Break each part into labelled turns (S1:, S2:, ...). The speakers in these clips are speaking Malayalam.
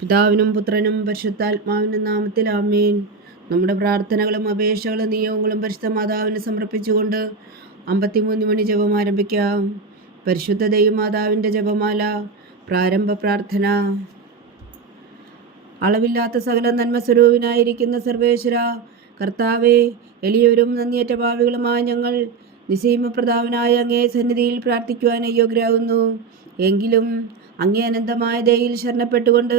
S1: പിതാവിനും പുത്രനും പരിശുദ്ധാത്മാവിനും നാമത്തിൽ ആമേൻ. നമ്മുടെ പ്രാർത്ഥനകളും അപേക്ഷകളും നിയമങ്ങളും പരിശുദ്ധ മാതാവിന് സമർപ്പിച്ചുകൊണ്ട് അമ്പത്തിമൂന്ന് മണി ജപം ആരംഭിക്കാം. പരിശുദ്ധ ദൈവമാതാവിന്റെ ജപമാല പ്രാരംഭ പ്രാർത്ഥന. അളവില്ലാത്ത സകല നന്മ സ്വരൂപിനായിരിക്കുന്ന സർവേശ്വര കർത്താവെ എളിയവരും നന്ദിയേറ്റ ഭാവികളുമായ ഞങ്ങൾ നിസീമപ്രതാവനായ അങ്ങേ സന്നിധിയിൽ പ്രാർത്ഥിക്കുവാൻ യോഗ്യരാകുന്നു. എങ്കിലും അങ്ങേ അനന്തമായ ദയയിൽ ശരണപ്പെട്ടുകൊണ്ട്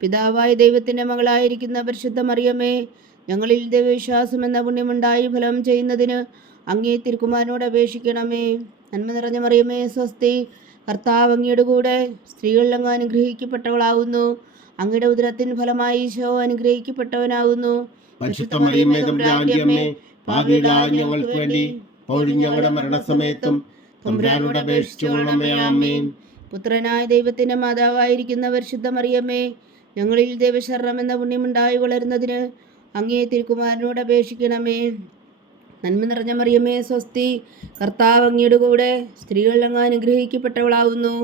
S1: പിതാവായ ദൈവത്തിന്റെ മകളായിരിക്കുന്ന പരിശുദ്ധ മറിയമേ ഞങ്ങളിൽ ദൈവവിശ്വാസം എന്ന പുണ്യമുണ്ടായി ഫലം ചെയ്യുന്നതിന് അങ്ങേ തിരുക്കുമാരനോട് അപേക്ഷിക്കണമേ. നന്മ നിറഞ്ഞ മറിയമേ സ്വസ്തി കർത്താവ് അങ്ങയുടെ കൂടെ സ്ത്രീകളിലങ്ങ് അനുഗ്രഹിക്കപ്പെട്ടവളാവുന്നു. അങ്ങയുടെ ഉദരത്തിൻ ഫലമായി ഈശോ
S2: അനുഗ്രഹിക്കപ്പെട്ടവനാവുന്നു. ഞങ്ങൾക്ക് വേണ്ടി ഞങ്ങളുടെ മരണസമയത്തും
S1: പുത്രനായ ദൈവത്തിന്റെ മാതാവായിരിക്കുന്ന പരിശുദ്ധ മറിയമ്മേ ഞങ്ങളിൽ ദേവശരണം എന്ന പുണ്യമുണ്ടായി വളരുന്നതിന് അങ്ങേ തിരുക്കുമാരനോട് അപേക്ഷിക്കണമേ. നന്മ നിറഞ്ഞ മറിയമ്മേ സ്വസ്തി. കർത്താവ് അങ്ങയുടെ കൂടെ സ്ത്രീകൾ അങ്ങ് അനുഗ്രഹിക്കപ്പെട്ടവളാവുന്നു.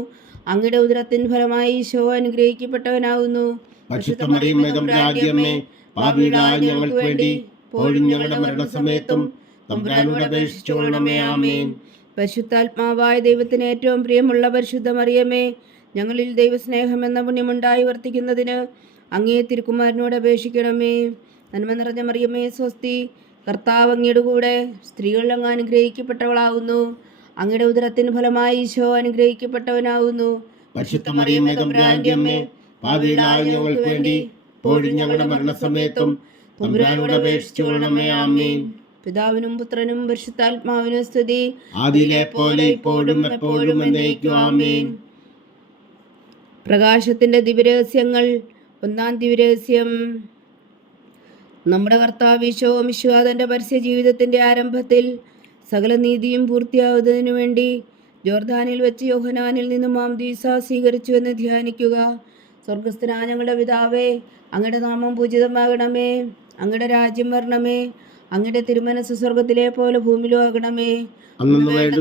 S1: അങ്ങയുടെ ഉദരത്തിൻ ഫലമായി ഈശോ അനുഗ്രഹിക്കപ്പെട്ടവനാവുന്നു.
S2: ഞങ്ങൾക്ക് വേണ്ടി ഞങ്ങളുടെ മരണസമയത്തും തമ്പുരാനോട് അപേക്ഷിച്ചുകൊള്ളണമേ ആമേൻ.
S1: പരിശുദ്ധാത്മാവായ ദൈവത്തിന് ഏറ്റവും പ്രിയമുള്ള പരിശുദ്ധ മറിയമേ ഞങ്ങളിൽ ദൈവസ്നേഹം എന്ന പുണ്യമുണ്ടായി വർത്തിക്കുന്നതിന് അങ്ങേ തിരുക്കുമാരനോട് അപേക്ഷിക്കണമേ. നന്മ നിറഞ്ഞ മറിയമേ സ്വസ്തി. കർത്താവ് അങ്ങയുടെ കൂടെ സ്ത്രീകൾ അങ്ങ് അനുഗ്രഹിക്കപ്പെട്ടവളാവുന്നു. അങ്ങയുടെ ഉദരത്തിന് ഫലമായി ഈശോ അനുഗ്രഹിക്കപ്പെട്ടവനാവുന്നു.
S2: ഞങ്ങൾക്ക് വേണ്ടി ഞങ്ങളുടെ മരണസമയത്തും
S1: പിതാവിനും പുത്രനും പരിശുദ്ധാത്മാവിനും സ്തുതി.
S2: അതിലെ പോലെ ഇപ്പോഴും എപ്പോഴും എന്നേക്കും. ആമേൻ.
S1: പ്രകാശത്തിന്റെ ദിവ്യരഹസ്യങ്ങൾ. ഒന്നാം ദിവ്യരഹസ്യം. നമ്മുടെ കർത്താവ് ഈശോ വിശ്വാദന്റെ പരസ്യ ജീവിതത്തിന്റെ ആരംഭത്തിൽ സകല നീതിയും പൂർത്തിയാവുന്നതിനു വേണ്ടി ജോർദാനിൽ വെച്ച് യോഹനാനിൽ നിന്നും മാംദീസ സ്വീകരിച്ചുവെന്ന് ധ്യാനിക്കുക. സ്വർഗസ്ഥനാ ഞങ്ങളുടെ പിതാവേ അങ്ങയുടെ നാമം പൂജിതമാകണമേ. അങ്ങയുടെ രാജ്യം വരണമേ. അങ്ങയുടെ തിരുമനസ് സ്വർഗത്തിലെ പോലെ ഭൂമിയിലും ആകണമേ.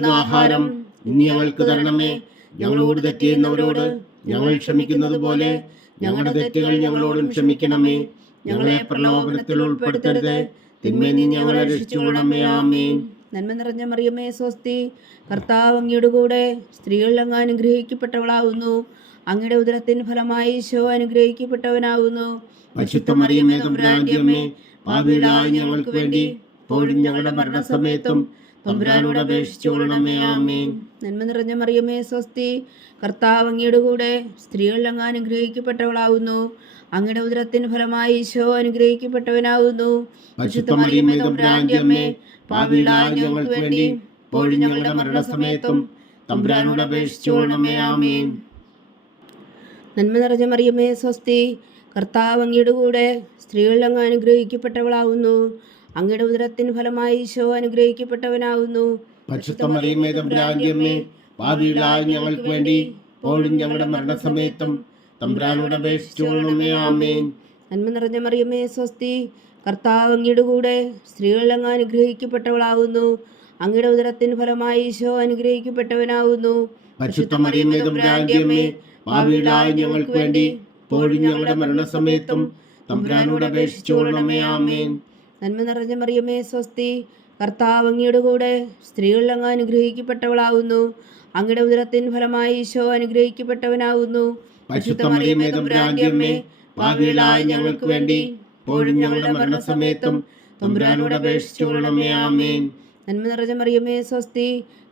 S2: ആഹാരം ഇനി തരണമേ. ഞങ്ങളോട് തെറ്റ് ചെയ്യുന്നവരോട് ഞങ്ങൾ ക്ഷമിക്കുന്നത് പോലെ ഞങ്ങളുടെ തെറ്റുകൾ ഞങ്ങളോടും ക്ഷമിക്കണമേ. ഞങ്ങളെ പ്രലോഭനത്തിൽ ഉൾപ്പെടുത്തരുത്. തിന്മേനി ഞങ്ങളെ രക്ഷിച്ചുകൊള്ളണമേ ആമേൻ.
S1: നന്മ നിറഞ്ഞ മറിയമേ സ്വസ്തി. കർത്താവ് അങ്ങയുടെ കൂടെ സ്ത്രീകളിൽ അങ്ങ് അനുഗ്രഹിക്കപ്പെട്ടവളാവുന്നു. അങ്ങയുടെ ഉദരത്തിന് ഫലമായി ഈശോ അനുഗ്രഹിക്കപ്പെട്ടവനാവുന്നു.
S2: പരിശുദ്ധ മറിയമ്മേ തമ്പുരാന്റെ അമ്മേ പാപികളായ ഞങ്ങൾക്ക് വേണ്ടി ഇപ്പോഴും ഞങ്ങളുടെ മരണസമയത്തും തമ്പുരാനോട് അപേക്ഷിച്ചുകൊള്ളണമേ ആമേൻ.
S1: നന്മ നിറഞ്ഞ മറിയമേ സ്വസ്തി. കർത്താവ് അങ്ങയുടെ കൂടെ സ്ത്രീകളിൽ അങ്ങ് അനുഗ്രഹിക്കപ്പെട്ടവളാവുന്നു. അങ്ങയുടെ ഉദരത്തിന് ഫലമായി ഈശോ അനുഗ്രഹിക്കപ്പെട്ടവനാവുന്നു.
S2: തമ്പുരാന്റെ അമ്മേ ഞങ്ങൾക്ക് വേണ്ടി ഇപ്പോഴും ഞങ്ങളുടെ മരണസമയത്തും തമ്പുരാനോട് അപേക്ഷിച്ചുകൊള്ളണമേ ആമേൻ.
S1: നന്മ നിറഞ്ഞ മറിയമേ സ്വസ്തി. കർത്താവ് അങ്ങയുടെ കൂടെ സ്ത്രീകളിൽ അങ്ങ് അനുഗ്രഹിക്കപ്പെട്ടവളാവുന്നു. അങ്ങയുടെ ഉദരത്തിന് ഫലമായി ഈശോ
S2: അമ്മേ ഞങ്ങൾക്ക് വേണ്ടി ഇപ്പോഴും ഞങ്ങളുടെ മരണസമയത്തും തമ്പുരാനോട് അപേക്ഷിച്ചുകൊള്ളണമേ ആമേൻ.
S1: നന്മ നിറഞ്ഞ മറിയമേ സ്വസ്തി കർത്താവ് അങ്ങയുടെ കൂടെ അങ്ങ് അനുഗ്രഹിക്കപ്പെട്ടവളാകുന്നു. അങ്ങയുടെ ഉദരത്തിന് ഫലമായി ഈശോ അനുഗ്രഹിക്കപ്പെട്ടവനാകുന്നു.
S2: ഭാവിയിലായ ഞങ്ങൾക്ക് വേണ്ടി ഇപ്പോഴും ഞങ്ങളുടെ മരണസമയത്തും തമ്പുരാനോട് അപേക്ഷിച്ചോളണമേ ആമേൻ.
S1: നന്മ നിറഞ്ഞ മറിയമേ സ്വസ്തി. കർത്താവ് അങ്ങയുടെ കൂടെ സ്ത്രീകളിൽ അങ്ങ് അനുഗ്രഹിക്കപ്പെട്ടവളാവുന്നു. അങ്ങയുടെ ഉദരത്തിൻ ഫലമായി ഈശോ
S2: അനുഗ്രഹിക്കപ്പെട്ടവനാവുന്നു. ഞങ്ങൾക്ക് വേണ്ടി ഇപ്പോഴും ഞങ്ങളുടെ മരണസമയത്തും തമ്പുരാനോട് അപേക്ഷിച്ചുകൊള്ളണമേ ആമേൻ.
S1: നന്മ നിറഞ്ഞ മറിയമേ സ്വസ്തി.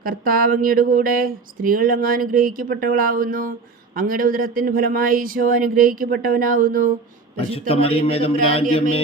S1: കർത്താവ് അങ്ങയുടെ കൂടെ സ്ത്രീകളിൽ അങ്ങ് അനുഗ്രഹിക്കപ്പെട്ടവളാവുന്നു. അങ്ങയുടെ ഉദരത്തിൻ ഫലമായി ഈശോ അനുഗ്രഹിക്കപ്പെട്ടവനാവുന്നു.
S2: പരിശുദ്ധ മറിയമേ തമ്പുരാന്റെ അമ്മേ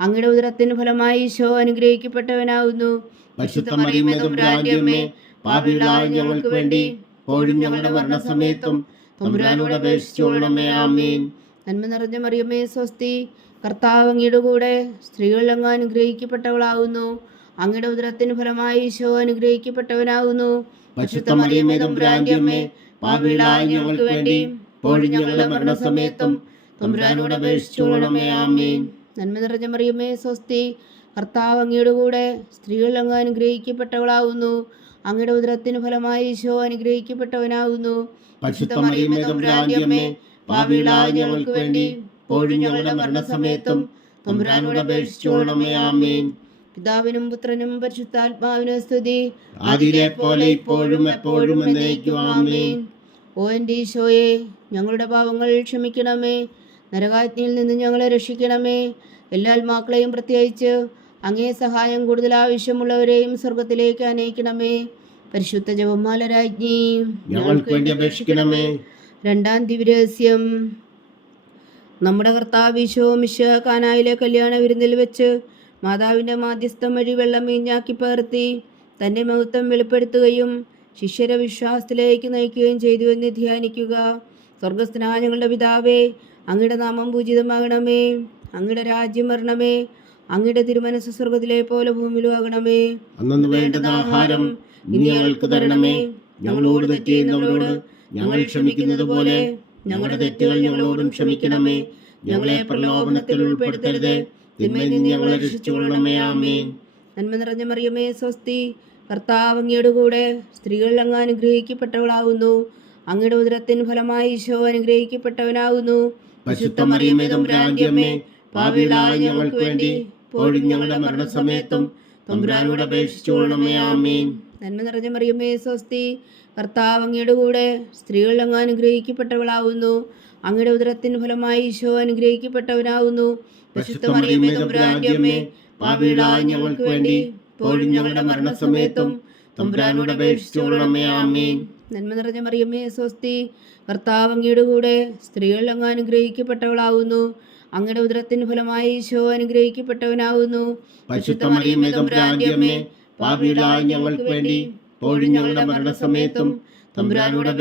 S1: അങ്ങയുടെ ഉദരത്തിന് ഫലമായി ഈശോ അനുഗ്രഹിക്കപ്പെട്ടവനാകുന്നു
S2: ഞങ്ങൾക്ക് വേണ്ടി ഇപ്പോഴും ഞങ്ങളുടെ മരണസമയത്തും തമ്പുരാനോട് ആമേൻ.
S1: നന്മ നിറഞ്ഞ മറിയമേ സ്വസ്തി കർത്താവ് അങ്ങയുടെ കൂടെ സ്ത്രീകളിലങ്ങ് അനുഗ്രഹിക്കപ്പെട്ടവളാകുന്നു അങ്ങയുടെ ഉദരത്തിന് ഫലമായി ഈശോ അനുഗ്രഹിക്കപ്പെട്ടവനാകുന്നു
S2: പരിശുദ്ധ മറിയമേ തമ്പുരാന്റെ അമ്മേ ഭാവിയിലായ ഞങ്ങൾക്ക് വേണ്ടി ഇപ്പോഴും ഞങ്ങളുടെ മരണസമയത്തും തമ്പുരാനോട് അപേക്ഷിച്ചോളണമേ ആമേൻ.
S1: നന്മ നിറഞ്ഞ മറിയമേ സ്വസ്തി. കർത്താവ് അങ്ങയുടെ കൂടെ സ്ത്രീകൾ അങ്ങ് അനുഗ്രഹിക്കപ്പെട്ടവളാകുന്നു അങ്ങയുടെ ഉദരത്തിന് ഫലമായി ഈശോ അനുഗ്രഹിക്കപ്പെട്ടവനാകുന്നു
S2: ഞങ്ങൾക്ക് വേണ്ടി ഇപ്പോഴും ഞങ്ങളുടെ മരണസമയത്തും തമ്പുരാനോട് അപേക്ഷിച്ചുകൊള്ളണമേ ആമേൻ.
S1: പിതാവിനും പുത്രനും പരിശുദ്ധാത്മാവിനും സ്തുതി.
S2: അതിലെ പോലെ ഇപ്പോഴും എപ്പോഴും എന്നേക്കും ആമേൻ.
S1: ഓ എന്റെ ഈശോയെ ഞങ്ങളുടെ പാവങ്ങൾ ക്ഷമിക്കണമേ. നരകാജ്ഞയിൽ നിന്ന് ഞങ്ങളെ രക്ഷിക്കണമേ. എല്ലാ ആത്മാക്കളെയും പ്രത്യേകിച്ച് അങ്ങേ സഹായം കൂടുതൽ ആവശ്യമുള്ളവരെയും സ്വർഗത്തിലേക്ക് അനയിക്കണമേ പരിശുദ്ധ ജപമാല രാജ്ഞി
S2: ഞങ്ങൾക്ക് വേണ്ടി അപേക്ഷിക്കണമേ.
S1: രണ്ടാം ദിവ്യരഹസ്യം നമ്മുടെ കർത്താവ് ഈശോ മിശ കാനായിലെ കല്യാണ വിരുന്നിൽ വെച്ച് മാതാവിന്റെ മാധ്യസ്ഥം വഴി വെള്ളം വീഞ്ഞാക്കി പകർത്തി തന്റെ മഹത്വം വെളിപ്പെടുത്തുകയും ശിഷ്യരെ വിശ്വാസത്തിലേക്ക് നയിക്കുകയും ചെയ്തു എന്ന് ധ്യാനിക്കുക. സ്വർഗസ്ഥനായ ഞങ്ങളുടെ പിതാവേ അങ്ങയുടെ നാമം പൂജിതമാകണമേ. അങ്ങയുടെ രാജ്യം വരണമേ. അങ്ങയുടെ തിരുമനസ് സ്വർഗത്തിലെ പോലെ ഭൂമിയിലും ആകണമേ.
S2: അന്നു വേണ്ടത് ആഹാരം ഇനി ഞങ്ങൾക്ക് തരണമേ. ഞങ്ങളോട് തെറ്റ് ചെയ്യുന്നവരോട് ഞങ്ങൾ ക്ഷമിക്കുന്നത് പോലെ. ഞങ്ങളുടെ തെറ്റുകൾ ഞങ്ങളോടും ക്ഷമിക്കണമേ. ഞങ്ങളെ പ്രലോഭനത്തിൽ ഉൾപ്പെടുത്തരുത്. തിന്മയിൽ നിന്ന് ഞങ്ങളെ രക്ഷിച്ചുകൊള്ളണമേ. ആമേൻ.
S1: നന്മ നിറഞ്ഞ മറിയമേ സ്വസ്തി. കർത്താവ് അങ്ങയുടെ കൂടെ സ്ത്രീകളിൽ അങ്ങ് അനുഗ്രഹിക്കപ്പെട്ടവളാകുന്നു അങ്ങയുടെ ഉദരത്തിന് ഫലമായി ഈശോ അനുഗ്രഹിക്കപ്പെട്ടവനാകുന്നു
S2: പരിശുദ്ധ മറിയമേ തമ്പുരാന്റെ അമ്മേ ഞങ്ങൾക്ക് വേണ്ടി ഇപ്പോഴും ഞങ്ങളുടെ മരണസമയത്തും തമ്പുരാനോട് അപേക്ഷിച്ചുകൊള്ളണമേ ആമേൻ.
S1: നന്മ നിറഞ്ഞ മറിയമേ സ്വസ്തി. കർത്താവ് അങ്ങയുടെ കൂടെ സ്ത്രീകൾ അങ്ങ് അനുഗ്രഹിക്കപ്പെട്ടവളാവുന്നു. അങ്ങയുടെ ഉദരത്തിന് ഫലമായി ഈശോ
S2: തമ്പുരാന്റെ അമ്മേ ഭാവിയിലായ ഞങ്ങൾക്ക് വേണ്ടി ഇപ്പോഴും ഞങ്ങളുടെ മരണസമയത്തും തമ്പുരാനോട് അപേക്ഷിച്ചുകൊള്ളണമേ ആമേൻ.
S1: നന്മ നിറഞ്ഞ മറിയമ്മേ സ്വസ്തി. കർത്താവ് അങ്ങയുടെ കൂടെ സ്ത്രീകൾ അങ്ങ് അനുഗ്രഹിക്കപ്പെട്ടവളാവുന്നു. അങ്ങയുടെ ഉദരത്തിന് ഫലമായി ഈശോ
S2: അനുഗ്രഹിക്കപ്പെട്ടവനാവുന്നു. ഞങ്ങൾക്ക് വേണ്ടി ഇപ്പോഴും ഞങ്ങളുടെ മരണസമയത്തും തമ്പുരാനോട്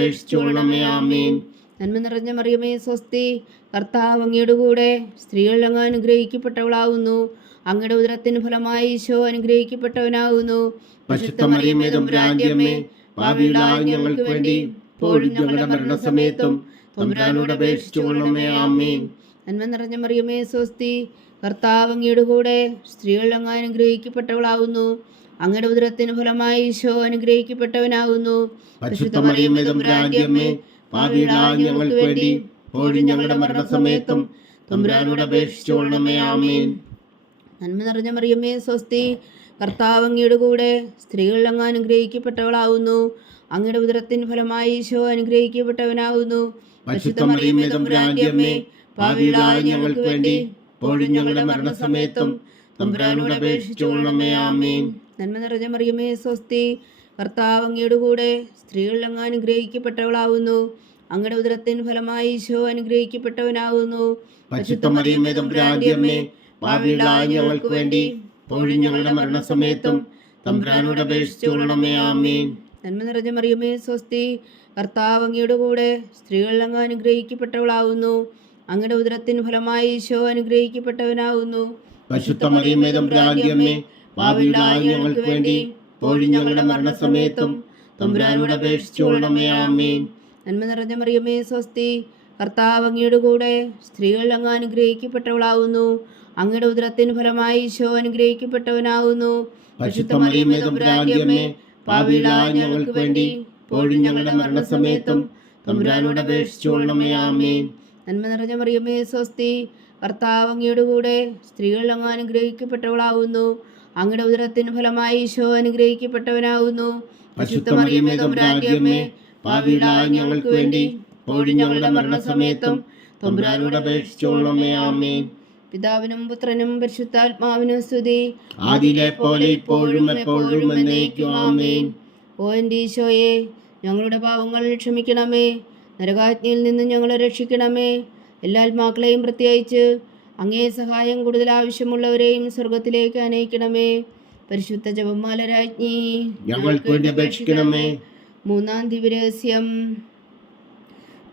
S2: ആമേൻ.
S1: നന്മ നിറഞ്ഞ മറിയമേ സ്വസ്തി. കർത്താവ് അങ്ങയുടെ കൂടെ സ്ത്രീകൾ അങ്ങ് അനുഗ്രഹിക്കപ്പെട്ടവളാവുന്നു. അങ്ങയുടെ ഉദരത്തിന് ഫലമായി ഈശോ അനുഗ്രഹിക്കപ്പെട്ടവനാകുന്നു
S2: പരിശുദ്ധ മറിയമേ തമ്പുരാന്റെ അമ്മേ ഭാവിയിലായ ഞങ്ങൾക്ക് വേണ്ടി ഇപ്പോഴും ഞങ്ങളുടെ മരണസമയത്തും തമ്പുരാനോട് അപേക്ഷിച്ചുകൊള്ളണമേ ആമേൻ.
S1: നന്മ നിറഞ്ഞ മറിയമേ സ്വസ്തി. കർത്താവ് അങ്ങയുടെ കൂടെ സ്ത്രീകളിൽ അങ്ങ് അനുഗ്രഹിക്കപ്പെട്ടവളാവുന്നു. അങ്ങയുടെ ഉദരത്തിന് ഫലമായി ഈശോ അനുഗ്രഹിക്കപ്പെട്ടവനാകുന്നു
S2: ഞങ്ങൾക്ക് വേണ്ടി ഇപ്പോഴും ഞങ്ങളുടെ മരണസമയത്തും തമ്പുരാനോട് അപേക്ഷിച്ചുകൊള്ളണമേ ആമേൻ.
S1: നന്മ നിറഞ്ഞ മറിയമേ സ്വസ്തി. കർത്താവ് അങ്ങയുടെ കൂടെ സ്ത്രീകൾ അങ്ങ് അനുഗ്രഹിക്കപ്പെട്ടവളാവുന്നു. അങ്ങയുടെ ഉദരത്തിൻ ഫലമായി ഈശോ അനുഗ്രഹിക്കപ്പെട്ടവനാകുന്നു
S2: ഞങ്ങൾക്ക് വേണ്ടി ഞങ്ങളുടെ മരണസമയത്തും തമ്പുരാനോട് അപേക്ഷിച്ചുകൊള്ളണമേ ആമേൻ.
S1: നന്മ നിറഞ്ഞ മറിയമേ സ്വസ്തി. കർത്താവ് അങ്ങയുടെ കൂടെ സ്ത്രീകൾ അങ്ങ് അനുഗ്രഹിക്കപ്പെട്ടവളാവുന്നു. അങ്ങയുടെ ഉദരത്തിൻ ഫലമായി ഈശോ അനുഗ്രഹിക്കപ്പെട്ടവനാകുന്നു
S2: ഞങ്ങൾക്ക് വേണ്ടി ഇപ്പോഴും ഞങ്ങളുടെ മരണസമയത്തും തമ്പ്രാനോട് അപേക്ഷിച്ചുകൊള്ളണമേ ആമീൻ.
S1: നന്മ നിറഞ്ഞ മറിയമേ സ്വസ്തി. കർത്താവ് അങ്ങയുടെ കൂടെ സ്ത്രീകൾ അങ്ങ് അനുഗ്രഹിക്കപ്പെട്ടവളാവുന്നു. അങ്ങയുടെ ഉദരത്തിന് ഫലമായി ഈശോ അനുഗ്രഹിക്കപ്പെട്ടവനാവുന്നു.
S2: പരിശുദ്ധ മറിയമേ തമ്പ്രാഗ്യമേ ഭാവിയുടെ ഞങ്ങൾക്ക് വേണ്ടി ഇപ്പോഴും ഞങ്ങളുടെ മരണസമയത്തും തമ്പുരാനോട് അപേക്ഷിച്ചുകൊള്ളണമേ ആമീൻ.
S1: നന്മ നിറഞ്ഞ മറിയമേ സ്വസ്തി. കർത്താവ് അങ്ങയുടെ കൂടെ സ്ത്രീകൾ അങ്ങ് അനുഗ്രഹിക്കപ്പെട്ടവളാവുന്നു. അങ്ങയുടെ ഉദരത്തിന് ഫലമായി ഈശോ
S2: അനുഗ്രഹിക്കപ്പെട്ടവനാകുന്നു. ഞങ്ങൾക്ക് വേണ്ടി ഇപ്പോഴും ഞങ്ങളുടെ മരണസമയത്തും തമ്പുരാനോട് അപേക്ഷിച്ചുകൊള്ളണമേ ആമേൻ.
S1: നന്മ നിറഞ്ഞ മറിയമേ സ്വസ്തി കർത്താവ് അങ്ങയുടെ കൂടെ സ്ത്രീകൾ അങ്ങ് അനുഗ്രഹിക്കപ്പെട്ടവളാവുന്നു അങ്ങയുടെ ഉദരത്തിന് ഫലമായി ഈശോ അനുഗ്രഹിക്കപ്പെട്ടവനാവുന്നു
S2: പരിശുദ്ധ മറിയമ്മേ തമ്പുരാന്റെ അമ്മേ പാപികളായ ഞങ്ങൾക്ക് വേണ്ടി ഇപ്പോഴും ഞങ്ങളുടെ മരണസമയത്തും തമ്പുരാനോട് അപേക്ഷിച്ചോളമേ ആമേൻ.
S1: പിതാവിനും പുത്രനും പരിശുദ്ധാത്മാവിനും സ്തുതി.
S2: ആദിയിലെ പോലെ ഇപ്പോഴും എപ്പോഴും എന്നേക്കും ആമേൻ.
S1: ഓ എന്റെ ഈശോയെ ഞങ്ങളുടെ പാവങ്ങൾ ക്ഷമിക്കണമേ. നരകാജ്ഞയിൽ നിന്ന് ഞങ്ങളെ രക്ഷിക്കണമേ. എല്ലാ ആത്മാക്കളെയും പ്രത്യേകിച്ച് അങ്ങേ സഹായം കൂടുതൽ ആവശ്യമുള്ളവരെയും സ്വർഗത്തിലേക്ക് അനയിക്കണമേ. പരിശുദ്ധ ജപമാല രാജ്ഞി
S2: ഞങ്ങൾക്ക് വേണ്ടി അപേക്ഷിക്കണമേ.
S1: മൂന്നാം ദിവരഹസ്യം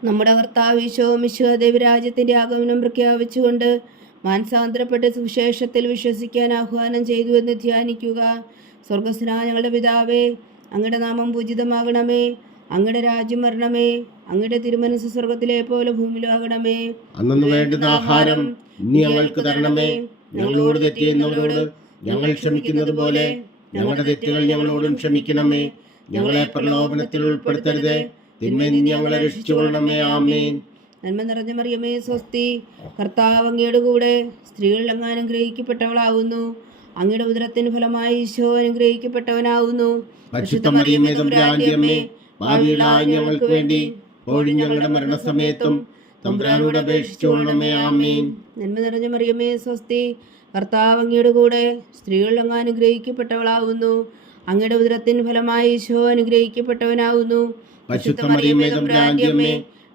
S1: നമ്മുടെ കർത്താവ് ഈശോ മിശോ ദേവരാജ്യത്തിന്റെ ആഗമനം പ്രഖ്യാപിച്ചുകൊണ്ട് മാനസാന്തരപ്പെട്ട് സുവിശേഷത്തിൽ വിശ്വസിക്കാൻ ആഹ്വാനം ചെയ്തു എന്ന് ധ്യാനിക്കുക. സ്വർഗസ്നാ ഞങ്ങളുടെ പിതാവേ അങ്ങയുടെ നാമം പൂജിതമാകണമേ. അങ്ങയുടെ രാജ്യം വരണമേ. അങ്ങയുടെ തിരുമനസ് സ്വർഗത്തിലെ പോലെ ഭൂമിയിലാകണമേ.
S2: അന്നു വേണ്ടുന്ന ആഹാരം നീ ഞങ്ങൾക്ക് തരണമേ. ഞങ്ങളോട് തെറ്റ് ചെയ്യുന്നവരോട് ഞങ്ങൾ ക്ഷമിക്കുന്നത് പോലെ ഞങ്ങളുടെ തെറ്റുകൾ ഞങ്ങളോടും ക്ഷമിക്കണമേ. ഞങ്ങളെ പ്രലോഭനത്തിൽ ഉൾപ്പെടുത്തരുതേ. തിന്മയിൽ ഞങ്ങളെ രക്ഷിച്ചുകൊള്ളണമേ. ആമേൻ.
S1: നന്മ നിറഞ്ഞ മറിയമേ സ്വസ്തി. കർത്താവ് അങ്ങയുടെ കൂടെ സ്ത്രീകളിൽ അങ്ങ് അനുഗ്രഹിക്കപ്പെട്ടവളാവുന്നു. അങ്ങയുടെ ഉദരത്തിന് ഫലമായി ഈശോ അനുഗ്രഹിക്കപ്പെട്ടവനാവുന്നു.
S2: ഞങ്ങൾക്ക് വേണ്ടി ഞങ്ങളുടെ മരണസമയത്തും തമ്പുരാനോട് അപേക്ഷിച്ചുകൊള്ളണമേ ആമീൻ.
S1: നന്മ നിറഞ്ഞ മറിയമേ സ്വസ്തി. കർത്താവ് അങ്ങയുടെ കൂടെ സ്ത്രീകളിൽ അങ്ങ് അനുഗ്രഹിക്കപ്പെട്ടവളാവുന്നു. അങ്ങയുടെ ഉദരത്തിന് ഫലമായി ഈശോ അനുഗ്രഹിക്കപ്പെട്ടവനാവുന്നു.
S2: പരിശുദ്ധ മറിയമ്മേ തമ്പുരാന്റെ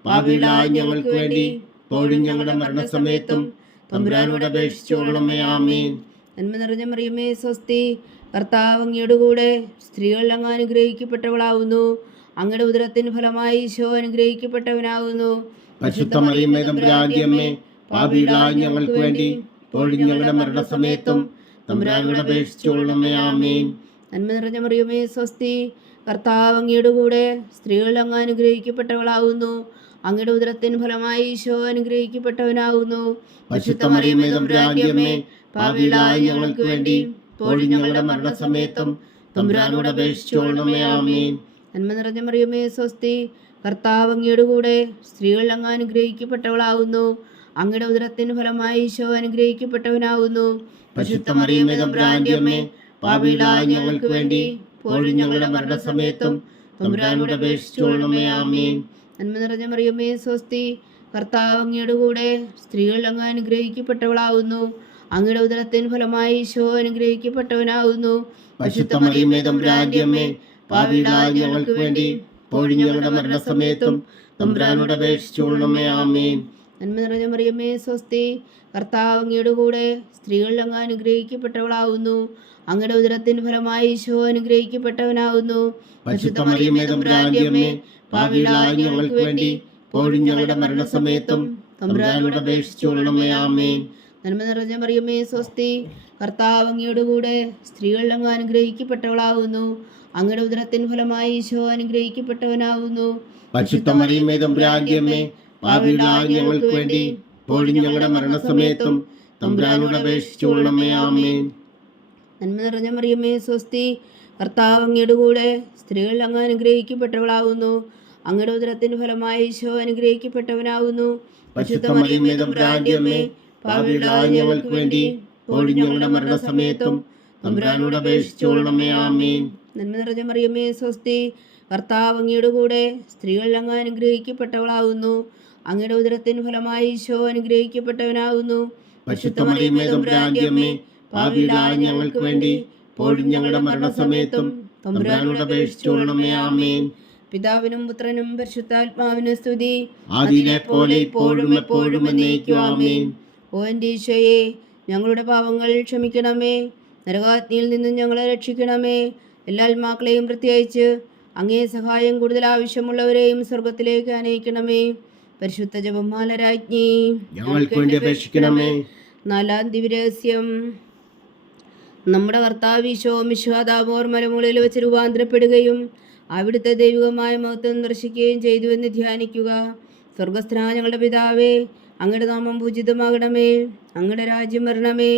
S2: ഭാവിയിലായ ഞങ്ങൾക്ക് വേണ്ടി ഇപ്പോഴും ഞങ്ങളുടെ മരണസമയത്തും തമ്പുരാനോട് അപേക്ഷിച്ചോളമേ ആമീൻ.
S1: നന്മ നിറഞ്ഞ മറിയമേ സ്വസ്തി. കർത്താവ് അങ്ങയുടെ കൂടെ സ്ത്രീകൾ അങ്ങ് അനുഗ്രഹിക്കപ്പെട്ടവളാവുന്നു. അങ്ങയുടെ ഉദരത്തിന് ഫലമായി ഈശോ അനുഗ്രഹിക്കപ്പെട്ടവനാവുന്നു.
S2: പരിശുദ്ധ മറിയമ്മേ തമ്പുരാന്റെ അമ്മേ പാപികളായ ഞങ്ങൾക്ക് വേണ്ടി ഇപ്പോഴും ഞങ്ങളുടെ മരണസമയത്തും തമ്പുരാനോട് അപേക്ഷിച്ചോളമേ ആമീൻ.
S1: നന്മ നിറഞ്ഞ മറിയമേ സ്വസ്തി. കർത്താവ് അങ്ങയുടെ കൂടെ സ്ത്രീകൾ അങ്ങ് അനുഗ്രഹിക്കപ്പെട്ടവളാവുന്നു. അങ്ങയുടെ ഉദരത്തിൻ ഫലമായി ഈശോ
S2: അനുഗ്രഹിക്കപ്പെട്ടവനാകുന്നു. ഞങ്ങൾക്ക് വേണ്ടി ഇപ്പോഴും ഞങ്ങളുടെ മരണസമയത്തും തമ്പുരാനോട് ആമീൻ.
S1: നന്മ നിറഞ്ഞ മറിയമേ സ്വസ്തി കർത്താവ് അങ്ങയുടെ കൂടെ സ്ത്രീകൾ അങ്ങ് അനുഗ്രഹിക്കപ്പെട്ടവളാകുന്നു. അങ്ങയുടെ ഉദരത്തിന് ഫലമായി ഈശോ
S2: അനുഗ്രഹിക്കപ്പെട്ടവനാകുന്നു. പാപികളായ ഞങ്ങൾക്ക് വേണ്ടി ഇപ്പോഴും ഞങ്ങളുടെ മരണസമയത്തും തമ്പുരാനോട് അപേക്ഷിച്ചുകൊള്ളണമേ ആമേൻ.
S1: നന്മ നിറഞ്ഞ മറിയമ്മേ സ്വസ്തി. കർത്താവ് അങ്ങയുടെ കൂടെ സ്ത്രീകൾ അങ്ങ് അനുഗ്രഹിക്കപ്പെട്ടവളാവുന്നു. അങ്ങയുടെ ഉദരത്തിന് ഫലമായി ഈശോ അനുഗ്രഹിക്കപ്പെട്ടവനാവുന്നു.
S2: ഞങ്ങൾക്ക് വേണ്ടി ഇപ്പോഴും ഞങ്ങളുടെ മരണസമയത്തും തമ്പുരാനോട് അപേക്ഷിച്ചുകൊള്ളണമേ ആമേൻ.
S1: നന്മ നിറഞ്ഞ മറിയമ്മേ സ്വസ്തി. കർത്താവ് അങ്ങയുടെ കൂടെ സ്ത്രീകൾ അങ്ങ് അനുഗ്രഹിക്കപ്പെട്ടവളാവുന്നു. അങ്ങയുടെ ഉദരത്തിന് ഫലമായി ഈശോ അനുഗ്രഹിക്കപ്പെട്ടവനാവുന്നു.
S2: പാപികളായ ഞങ്ങൾക്ക് വേണ്ടി ഇപ്പോഴും ഞങ്ങളുടെ മരണസമയത്തും തമ്പുരാനോട് അപേക്ഷിച്ചുകൊള്ളണമേ ആമേൻ.
S1: നന്മ നിറഞ്ഞ മറിയമ്മേ സ്വസ്തി കർത്താവ് അങ്ങയോടുകൂടെ സ്ത്രീകൾ അങ്ങ് അനുഗ്രഹിക്കപ്പെട്ടവളാവുന്നു. അങ്ങയുടെ ഉദരത്തിൻ ഫലമായി ഈശോ അനുഗ്രഹിക്കപ്പെട്ടവനാവുന്നു.
S2: പരിശുദ്ധ മറിയമ്മേ തമ്പുരാന്റെ അമ്മേ പാപികളായ ഞങ്ങൾക്ക് വേണ്ടി ഇപ്പോഴും ഞങ്ങളുടെ മരണസമയത്തും തമ്പുരാനോട് അപേക്ഷിച്ചുകൊള്ളണമേ ആമേൻ.
S1: നന്മ നിറഞ്ഞ മറിയമ്മേ സ്വസ്തി കർത്താവ് അങ്ങയുടെ കൂടെ സ്ത്രീകൾ അങ്ങ് അനുഗ്രഹിക്കപ്പെട്ടവളാവുന്നു. അങ്ങയുടെ ഉദരത്തിന്റെ ഫലമായി ഈശോ
S2: അനുഗ്രഹിക്കപ്പെട്ടവനാകുന്നു ഞങ്ങൾക്ക് വേണ്ടി ഞങ്ങളുടെ മരണസമയത്തും തമ്പുരാനോട് അപേക്ഷിച്ചോളണമേ ആമീൻ.
S1: നന്മ നിറഞ്ഞ മറിയമ്മേ സ്വസ്തി കർത്താവ് അങ്ങയുടെ കൂടെ സ്ത്രീകൾ അങ്ങ് അനുഗ്രഹിക്കപ്പെട്ടവളാകുന്നു അങ്ങയുടെ ഉദരത്തിന് ഫലമായി ഈശോ
S2: അമ്മേ ഞങ്ങൾക്ക് വേണ്ടി ഞങ്ങളുടെ മരണസമയത്തും തമ്പുരാനോട് അപേക്ഷിച്ചുകൊള്ളണമേ ആമേൻ.
S1: പിതാവിനും പുത്രനും പരിശുദ്ധാത്മാവിനും സ്തുതി.
S2: ആദിയിലെ പോലെ ഇപ്പോഴും എപ്പോഴും എന്നേക്കും ആമേൻ.
S1: ഓ എന്റെ ഈശോയെ ഞങ്ങളുടെ പാപങ്ങൾ ക്ഷമിക്കണമേ. നരകാഗ്നിയിൽ നിന്നും ഞങ്ങളെ രക്ഷിക്കണമേ. എല്ലാ ആത്മാക്കളെയും പ്രത്യേകിച്ച് അങ്ങേ സഹായം കൂടുതൽ ആവശ്യമുള്ളവരെയും സ്വർഗത്തിലേക്ക് അനയിക്കണമേ പരിശുദ്ധ ജപമാല രാജ്ഞി
S2: ഞങ്ങൾക്ക് വേണ്ടി അപേക്ഷിക്കണമേ.
S1: നാലാം ദിവരഹസ്യം നമ്മുടെ കർത്താവ് ഈശോ മിശ്വാദാമോർ മരമുകളിൽ വെച്ച് രൂപാന്തരപ്പെടുകയും അവിടുത്തെ ദൈവികമായ മഹത്വം ദർശിക്കുകയും ചെയ്തുവെന്ന് ധ്യാനിക്കുക. സ്വർഗസ്ഥനായ ഞങ്ങളുടെ പിതാവേ അങ്ങയുടെ നാമം പൂജിതമാകണമേ. അങ്ങയുടെ രാജ്യം വരണമേ.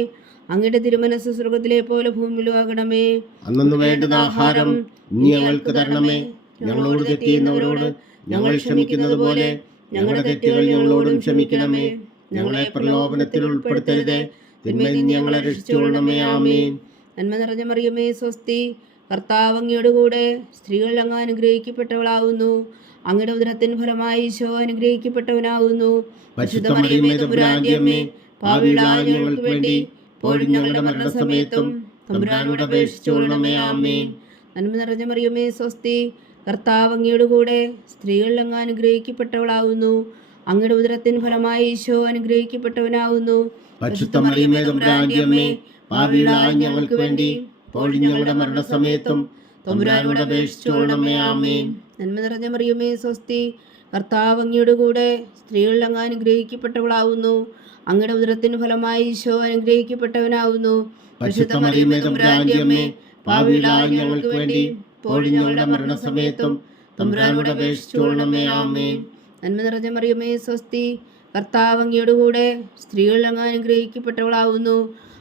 S1: അങ്ങയുടെ തിരുമനസ് സ്വർഗത്തിലെ പോലെ ഭൂമിയിലും ആകണമേ
S2: അന്നു വേണ്ടുന്ന ആഹാരം നീ ഞങ്ങൾക്ക് തരണമേ. ഞങ്ങളോട് തെറ്റിയുന്നവരോട് ഞങ്ങൾ ക്ഷമിക്കുന്നത് പോലെ ഞങ്ങളുടെ തെറ്റുകൾ ഞങ്ങളോടും ക്ഷമിക്കണമേ. ഞങ്ങളെ പ്രലോഭനത്തിൽ ഉൾപ്പെടുത്തരുതേ. തിന്മയിൽ ഞങ്ങളെ രക്ഷിച്ചുകൊള്ളണമേ. ആമേൻ.
S1: നന്മ നിറഞ്ഞ മറിയമേ സ്വസ്തി. കർത്താവ് അങ്ങയുടെ കൂടെ സ്ത്രീകൾ അങ്ങ് അനുഗ്രഹിക്കപ്പെട്ടവളാവുന്നു. അങ്ങയുടെ ഉദരത്തിന് ഫലമായി ഈശോ അനുഗ്രഹിക്കപ്പെട്ടവനാകുന്നു
S2: ഞങ്ങൾക്ക് വേണ്ടി ഞങ്ങളുടെ മരണസമയത്തും തമ്പുരാനോട്
S1: നന്മ നിറഞ്ഞ മറിയമേ സ്വസ്തി കർത്താവ് അങ്ങയുടെ കൂടെ സ്ത്രീകൾ അങ്ങ് അനുഗ്രഹിക്കപ്പെട്ടവളാവുന്നു. അങ്ങയുടെ ഉദരത്തിന് ഫലമായി ഈശോ അനുഗ്രഹിക്കപ്പെട്ടവനാകുന്നു
S2: ഞങ്ങൾക്ക് വേണ്ടി ഇപ്പോഴും ഞങ്ങളുടെ മരണസമയത്തും തമ്പുരാനോട് അപേക്ഷിച്ചുകൊള്ളണമേ ആമേൻ.
S1: നന്മ നിറഞ്ഞ മറിയുമേ സ്വസ്തി. കർത്താവ് അങ്ങയുടെ കൂടെ സ്ത്രീകളിൽ അങ്ങ് അനുഗ്രഹിക്കപ്പെട്ടവളാവുന്നു. അങ്ങയുടെ ഉദരത്തിന് ഫലമായി ഈശോ അനുഗ്രഹിക്കപ്പെട്ടവനാവുന്നു.
S2: അമ്മേ ഞങ്ങൾക്ക് വേണ്ടി ഇപ്പോഴും ഞങ്ങളുടെ മരണസമയത്തും തമ്പുരാനോട് അപേക്ഷിച്ചുകൊള്ളണമേ ആമേൻ.
S1: നന്മ നിറഞ്ഞ മറിയുമേ സ്വസ്തി. കർത്താവ് അങ്ങയുടെ കൂടെ സ്ത്രീകളിൽ അങ്ങ് അനുഗ്രഹിക്കപ്പെട്ടവളാവുന്നു.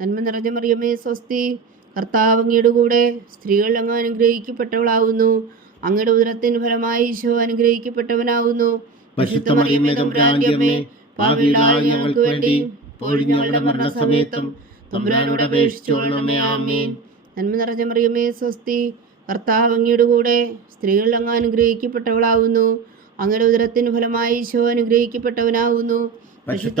S1: നന്മ നിറഞ്ഞ മറിയമേ സ്വസ്തി. കർത്താവ് അങ്ങയുടെ കൂടെ സ്ത്രീകൾ അങ്ങ് അനുഗ്രഹിക്കപ്പെട്ടവളാവുന്നു. അങ്ങയുടെ ഉദരത്തിന് ഫലമായി ഈശോ അനുഗ്രഹിക്കപ്പെട്ടവനാവുന്നു.
S2: പരിശുദ്ധ
S1: നന്മ നിറഞ്ഞ മറിയമേ സ്വസ്തി. കർത്താവ് അങ്ങയുടെ കൂടെ സ്ത്രീകൾ അങ്ങ് അനുഗ്രഹിക്കപ്പെട്ടവളാവുന്നു. അങ്ങയുടെ ഉദരത്തിന് ഫലമായി ഈശോ അനുഗ്രഹിക്കപ്പെട്ടവനാവുന്നു.
S2: പരിശുദ്ധ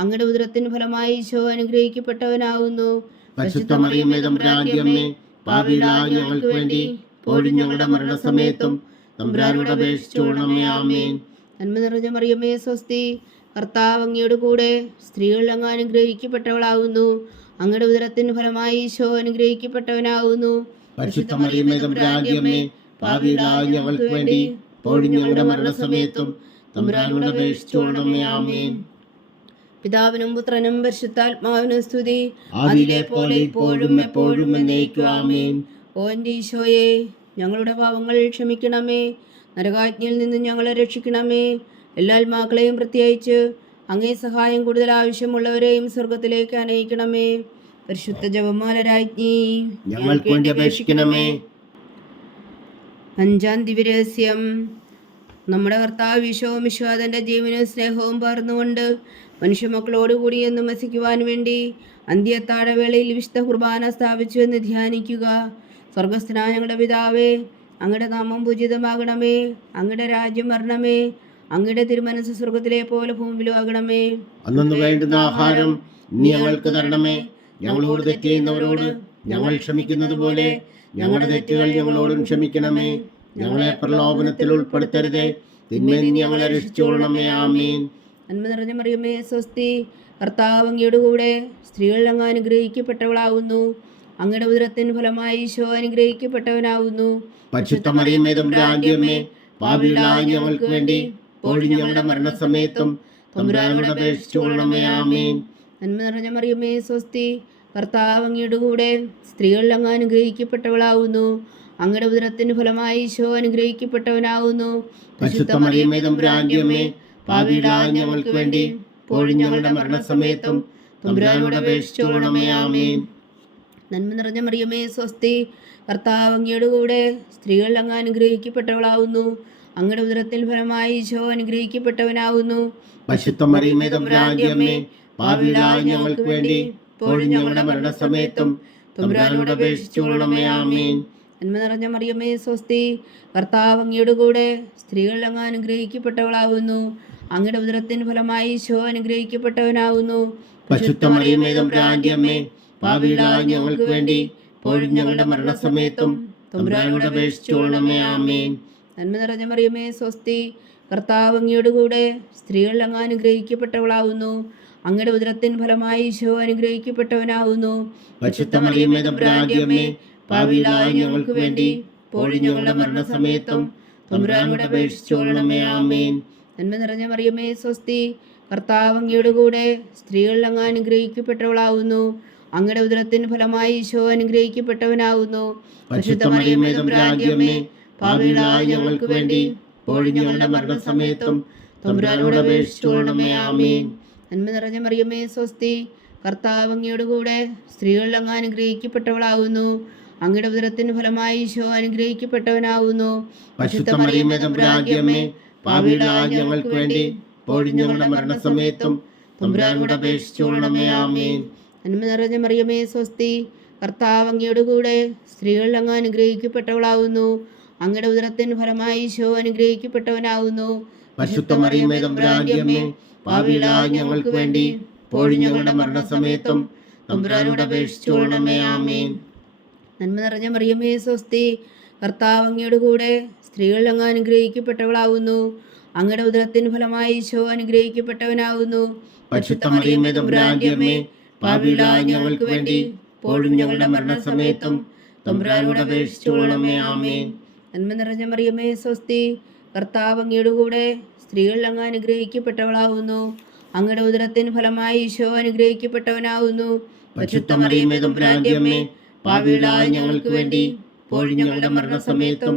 S1: അങ്ങയുടെ ഉദരത്തിന് ഫലമായി ഈശോ
S2: അനുഗ്രഹിക്കപ്പെട്ടവനാകുന്നു. ഞങ്ങൾക്ക് വേണ്ടി ഇപ്പോഴും ഞങ്ങളുടെ മരണസമയത്തും തമ്പുരാനോട് അപേക്ഷിച്ചുകൊള്ളണമേ ആമേൻ.
S1: നന്മ നിറഞ്ഞ മറിയമേ സ്വസ്തി കർത്താവ് അങ്ങയുടെ കൂടെ സ്ത്രീകൾ അങ്ങ് അനുഗ്രഹിക്കപ്പെട്ടവളാകുന്നു. അങ്ങയുടെ ഉദരത്തിന് ഫലമായി ഈശോ
S2: അനുഗ്രഹിക്കപ്പെട്ടവനാകുന്നു. ഞങ്ങൾക്ക് വേണ്ടി ഇപ്പോഴും ഞങ്ങളുടെ മരണസമയത്തും തമ്പുരാനോട് അപേക്ഷിച്ചുകൊള്ളണമേ ആമേൻ.
S1: പിതാവിനും പുത്രനും പരിശുദ്ധാത്മാവിനും സ്തുതി.
S2: അതിലെ പോലെ ഇപ്പോഴും എപ്പോഴും എന്നേക്കും ആമേൻ.
S1: ഓ എന്റെ ഈശോയെ ഞങ്ങളുടെ പാവങ്ങൾ ക്ഷമിക്കണമേ. നരകാജ്ഞയിൽ നിന്ന് ഞങ്ങളെ രക്ഷിക്കണമേ. എല്ലാ ആത്മാക്കളെയും പ്രത്യേകിച്ച് അങ്ങേ സഹായം കൂടുതൽ ആവശ്യമുള്ളവരെയും സ്വർഗത്തിലേക്ക് അനയിക്കണമേ. പരിശുദ്ധ ജപമാല രാജ്ഞി
S2: ഞങ്ങൾക്ക് വേണ്ടി അപേക്ഷിക്കണമേ.
S1: അഞ്ചാം ദിവ്യരഹസ്യം നമ്മുടെ കർത്താവ് വിശോ വിശ്വാദന്റെ ജീവനും സ്നേഹവും പകർന്നുകൊണ്ട് മനുഷ്യമക്കളോടുകൂടി എന്നും വസിക്കുവാൻ വേണ്ടി അന്ത്യത്താഴവേളയിൽ വിശുദ്ധ കുർബാന സ്ഥാപിച്ചു എന്ന് ധ്യാനിക്കുക. സ്വർഗസ്ഥനായ ഞങ്ങളുടെ പിതാവേ അങ്ങയുടെ നാമം പൂജിതമാകണമേ അങ്ങയുടെ രാജ്യം വരണമേ അങ്ങയുടെ തിരുമനസ് സ്വർഗത്തിലെ പോലെ ഭൂമിയിലും ആകണമേ.
S2: അന്നു വേണ്ടുന്ന ആഹാരം നീ ഞങ്ങൾക്ക് തരണമേ. ഞങ്ങളോട് തെറ്റ് ചെയ്യുന്നവരോട് ഞങ്ങൾ ക്ഷമിക്കുന്നത് പോലെ ഞങ്ങളുടെ തെറ്റുകൾ ഞങ്ങളോടും ക്ഷമിക്കണമേ. ഞങ്ങളെ പ്രലോഭനത്തിൽ ഉൾപ്പെടുത്തരുതേ. തിന്മയിൽ നീ ഞങ്ങളെ രക്ഷിച്ചുകൊള്ളണമേ. ആമീൻ.
S1: നന്മ നിറഞ്ഞ മറിയമേ സ്വസ്തി. കർത്താവ് അങ്ങയുടെ കൂടെ സ്ത്രീകൾ അങ്ങ് അനുഗ്രഹിക്കപ്പെട്ടവളാവുന്നു. അങ്ങയുടെ ഉദരത്തിന് ഫലമായി ഈശോ അനുഗ്രഹിക്കപ്പെട്ടവനാവുന്നു.
S2: പാപികളായ ഞങ്ങൾക്ക് വേണ്ടി ഞങ്ങളുടെ മരണസമയത്തും തമ്പുരാനോട് അപേക്ഷിച്ചുകൊള്ളണമേ ആമീൻ.
S1: നന്മ നിറഞ്ഞ മറിയമേ സ്വസ്തി. കർത്താവ് അങ്ങയുടെ കൂടെ സ്ത്രീകൾ അങ്ങ് അനുഗ്രഹിക്കപ്പെട്ടവളാവുന്നു. അങ്ങയുടെ ഉദരത്തിന് ഫലമായി ഈശോ അനുഗ്രഹിക്കപ്പെട്ടവനാവുന്നു.
S2: അമ്മേ ഞങ്ങൾക്ക് വേണ്ടി ഇപ്പോഴും ഞങ്ങളുടെ മരണസമയത്തും തമ്പുരാനോട് അപേക്ഷിച്ചോളണമേ ആമേൻ.
S1: നന്മ നിറഞ്ഞ മറിയമേ സ്വസ്തി. കർത്താവ് അങ്ങയുടെ കൂടെ സ്ത്രീകൾ അങ്ങ് അനുഗ്രഹിക്കപ്പെട്ടവളാവുന്നു. അങ്ങയുടെ ഉദരത്തിൽ ഫലമായി ഈശോ അനുഗ്രഹിക്കപ്പെട്ടവനാവുന്നു.
S2: പശുത്വം മറിയമേ തമ്പുരാന്റെ അമ്മേ പാപികളായ ഞങ്ങൾക്ക് വേണ്ടി ഇപ്പോഴും ഞങ്ങളുടെ മരണസമയത്തും തമ്പുരാനോട് അപേക്ഷിച്ചോളണമേ ആമേൻ.
S1: നന്മ നിറഞ്ഞ മറിയമേ സ്വസ്തി. കർത്താവ് അങ്ങയുടെ കൂടെ സ്ത്രീകൾ അങ്ങ് അനുഗ്രഹിക്കപ്പെട്ടവളാവുന്നു. അങ്ങയുടെ ഉദരത്തിന് ഫലമായി ഈശോ
S2: പാപികളായ ഞങ്ങൾക്ക് വേണ്ടി ഞങ്ങളുടെ മരണസമയത്തും തമ്പുരാനോട് അപേക്ഷിച്ചോളണമേ ആമേൻ.
S1: നന്മ നിറഞ്ഞ മറിയമേ സ്വസ്തി കർത്താവ് അങ്ങയുടെ കൂടെ സ്ത്രീകളിൽ അങ്ങ് അനുഗ്രഹിക്കപ്പെട്ടവളാവുന്നു. അങ്ങയുടെ ഉദരത്തിൻ ഫലമായി ഈശോ അനുഗ്രഹിക്കപ്പെട്ടവനാവുന്നു.
S2: ഞങ്ങൾക്ക് വേണ്ടി ഞങ്ങളുടെ മരണസമയത്തും തമ്പുരാനോട് അപേക്ഷിച്ചോളണമേ ആമേൻ.
S1: നന്മ നിറഞ്ഞ മറിയമേ സ്വസ്തി. കർത്താവ് അങ്ങയുടെ കൂടെ സ്ത്രീകളിൽ അങ്ങ് അനുഗ്രഹിക്കപ്പെട്ടവളാവുന്നു. അങ്ങയുടെ ഉദരത്തിന് ഫലമായി ഈശോ അനുഗ്രഹിക്കപ്പെട്ടവനാവുന്നു.
S2: പാപികളായ ഞങ്ങൾക്ക് വേണ്ടി ഇപ്പോഴും ഞങ്ങളുടെ മരണസമയത്തും തമ്പുരാനോട് അപേക്ഷിച്ചോളണമേ ആമേൻ.
S1: നന്മ നിറഞ്ഞ മറിയമേ സ്വസ്തി. കർത്താവ് അങ്ങയുടെ കൂടെ സ്ത്രീകളിൽ അങ്ങ് അനുഗ്രഹിക്കപ്പെട്ടവളാവുന്നു. അങ്ങയുടെ ഉദരത്തിന് ഫലമായി ഈശോ അനുഗ്രഹിക്കപ്പെട്ടവനാവുന്നു.
S2: പാപികളായ ഞങ്ങൾക്ക് വേണ്ടി ഇപ്പോഴും ഞങ്ങളുടെ മരണസമയത്തും തമ്പുരാനോട് അപേക്ഷിച്ചോളണമേ ആമേൻ.
S1: നന്മ നിറഞ്ഞ മറിയമേ സ്വസ്തി. കർത്താവ് അങ്ങയുടെ കൂടെ സ്ത്രീകളിൽ അങ്ങ് അനുഗ്രഹിക്കപ്പെട്ടവളാവുന്നു. അങ്ങയുടെ ഉദരത്തിന് ഫലമായി ഈശോ അനുഗ്രഹിക്കപ്പെട്ടവനാവുന്നു.
S2: പരിശുദ്ധ മറിയമേ തമ്പുരാന്റെ അമ്മേ പാപികളായ ഞങ്ങൾക്ക് വേണ്ടി ഇപ്പോഴും ഞങ്ങളുടെ മരണസമയത്തും തമ്പുരാനോട് അപേക്ഷിച്ചോളണമേ ആമേൻ.
S1: നന്മ നിറഞ്ഞ മറിയമേ സ്വസ്തി. കർത്താവ് അങ്ങയുടെ കൂടെ സ്ത്രീകളിൽ അങ്ങ് അനുഗ്രഹിക്കപ്പെട്ടവളാവുന്നു. അങ്ങയുടെ ഉദരത്തിന് ഫലമായി ഈശോ അനുഗ്രഹിക്കപ്പെട്ടവനാവുന്നു.
S2: പാപികളായ ഞങ്ങൾക്ക് വേണ്ടി ഇപ്പോഴും ഞങ്ങളുടെ മരണസമയത്തും തമ്പുരാനോട് ആമേൻ.
S1: നന്മ നിറഞ്ഞ മറിയമേ സ്വസ്തി കർത്താവ് അങ്ങയുടെ കൂടെ സ്ത്രീകൾ അങ്ങ് അനുഗ്രഹിക്കപ്പെട്ടവളാവുന്നു. അങ്ങയുടെ ഉദരത്തിന് ഫലമായി ഈശോ അനുഗ്രഹിക്കപ്പെട്ടവനാവുന്നു.
S2: പരിശുദ്ധ മറിയമേ തമ്പുരാന്റെ അമ്മേ പാപികളായ ഞങ്ങൾക്ക് വേണ്ടി ഇപ്പോഴും ഞങ്ങളുടെ മരണസമയത്തും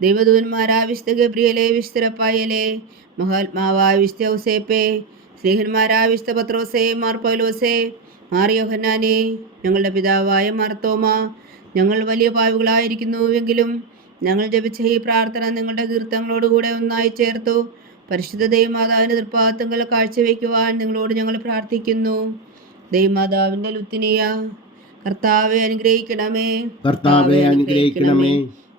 S1: ദൈവദൂതന്മാരായ വിശുദ്ധ ഗബ്രിയലെ വിശുദ്ധരപ്പായലെ മഹാത്മാവായ വിശുദ്ധ ഔസേപ്പെ സ്നേഹന്മാരായ വിശുദ്ധ പത്രോസെ മാർ പൗലോസെ മാർ യോഹന്നാനെ ഞങ്ങളുടെ പിതാവായ മാർത്തോമ ഞങ്ങൾ വലിയ പാവുകളായിരിക്കുന്നുവെങ്കിലും ഞങ്ങൾ ജപിച്ച ഈ പ്രാർത്ഥന നിങ്ങളുടെ കീർത്തങ്ങളോടുകൂടെ ഒന്നായി ചേർത്തു. പരിശുദ്ധ ദൈവമാതാവിന്റെ തൃപ്പാത്തങ്ങൾ കാഴ്ചവെക്കുവാൻ നിങ്ങളോട് ഞങ്ങൾ പ്രാർത്ഥിക്കുന്നു. ദൈവമാതാവിന്റെ ലുത്തിനിയ കർത്താവെ അനുഗ്രഹിക്കണമേ.
S2: കർത്താവെ അനുഗ്രഹിക്കണമേ.